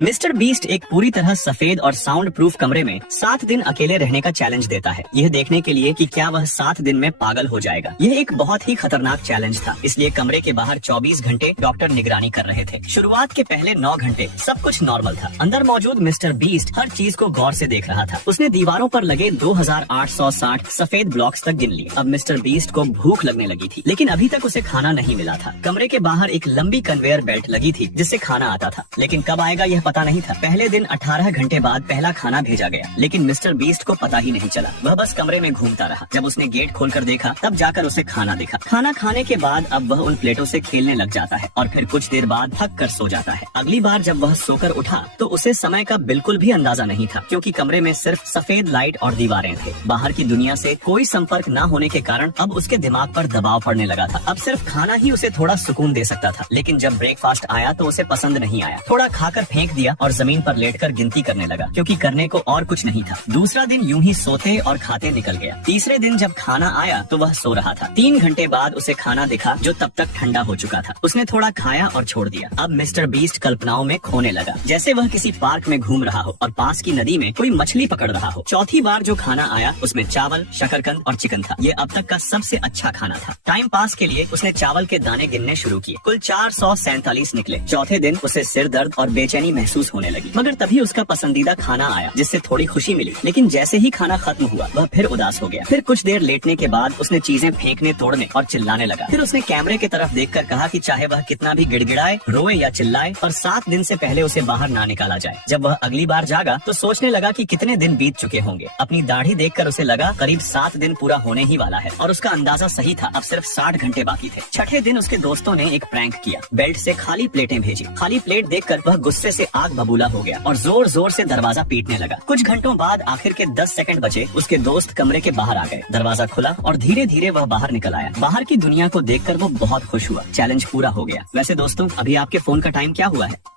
Mister beast एक पूरी तरह सफेद और साउंड प्रूफ कमरे में 7 दिन अकेले रहने का चैलेंज देता है, यह देखने के लिए कि क्या वह 7 दिन में पागल हो जाएगा। यह एक बहुत ही खतरनाक चैलेंज था, इसलिए कमरे के बाहर 24 घंटे डॉक्टर निगरानी कर रहे थे। शुरुआत के पहले 9 घंटे सब कुछ नॉर्मल था। अंदर मौजूद मिस्टर बीस्ट हर चीज को गौर से देख रहा था। उसने दीवारों पर लगे 2860 सफेद ब्लॉक्स तक गिन लिए। अब मिस्टर बीस्ट को भूख लगने लगी थी, लेकिन अभी तक उसे खाना नहीं मिला था। कमरे के बाहर एक लंबी कन्वेयर बेल्ट लगी थी जिससे खाना आता था, लेकिन कब आएगा यह पता नहीं था। पहले दिन 18 घंटे बाद पहला खाना भेजा गया, लेकिन मिस्टर बीस्ट को पता ही नहीं चला। वह बस कमरे में घूमता रहा। जब उसने गेट खोलकर देखा तब जाकर उसे खाना दिखा। खाना खाने के बाद अब वह उन प्लेटों से खेलने लग जाता है और फिर कुछ देर बाद थक कर सो जाता है। अगली बार जब वह सोकर उठा तो उसे समय का बिल्कुल भी अंदाजा नहीं था, क्योंकि कमरे में सिर्फ सफेद लाइट और दीवारें थे। बाहर की दुनिया से कोई संपर्क न होने के कारण अब उसके दिमाग पर दबाव पड़ने लगा था। अब सिर्फ खाना ही उसे थोड़ा सुकून दे सकता था, लेकिन जब ब्रेकफास्ट आया तो उसे पसंद नहीं आया। थोड़ा खाकर फेंक दिया और जमीन पर लेटकर गिनती करने लगा, क्योंकि करने को और कुछ नहीं था। दूसरा दिन यूं ही सोते और खाते निकल गया। तीसरे दिन जब खाना आया तो वह सो रहा था। 3 घंटे बाद उसे खाना दिखा जो तब तक ठंडा हो चुका था। उसने थोड़ा खाया और छोड़ दिया। अब मिस्टर बीस्ट कल्पनाओं में खोने लगा, जैसे वह किसी पार्क में घूम रहा हो और पास की नदी में कोई मछली पकड़ रहा हो। चौथी बार जो खाना आया उसमें चावल, शकरकंद और चिकन था। ये अब तक का सबसे अच्छा खाना था। टाइम पास के लिए उसने चावल के दाने गिनने शुरू किए। कुल 447 निकले। चौथे दिन उसे सिर दर्द और बेचैनी महसूस होने लगी, मगर तभी उसका पसंदीदा खाना आया जिससे थोड़ी खुशी मिली। लेकिन जैसे ही खाना खत्म हुआ वह फिर उदास हो गया। फिर कुछ देर लेटने के बाद उसने चीजें फेंकने, तोड़ने और चिल्लाने लगा। फिर उसने कैमरे की तरफ देखकर कहा कि चाहे वह कितना भी गिड़गिड़ाए, रोए या चिल्लाए, और 7 दिन से पहले उसे बाहर ना निकाला जाए। जब वह अगली बार जागा तो सोचने लगा कि कितने दिन बीत चुके होंगे। अपनी दाढ़ी देखकर उसे लगा करीब 7 दिन पूरा होने ही वाला है, और उसका अंदाजा सही था। अब सिर्फ 60 घंटे बाकी थे। छठे दिन उसके दोस्तों ने एक प्रैंक किया। बेल्ट से खाली प्लेटें भेजी। खाली प्लेट देखकर वह गुस्से से आग बबूला हो गया और जोर जोर से दरवाजा पीटने लगा। कुछ घंटों बाद आखिर के 10 सेकंड बचे। उसके दोस्त कमरे के बाहर आ गए। दरवाजा खुला और धीरे धीरे वह बाहर निकल आया। बाहर की दुनिया को देखकर वो बहुत खुश हुआ। चैलेंज पूरा हो गया। वैसे दोस्तों, अभी आपके फोन का टाइम क्या हुआ है?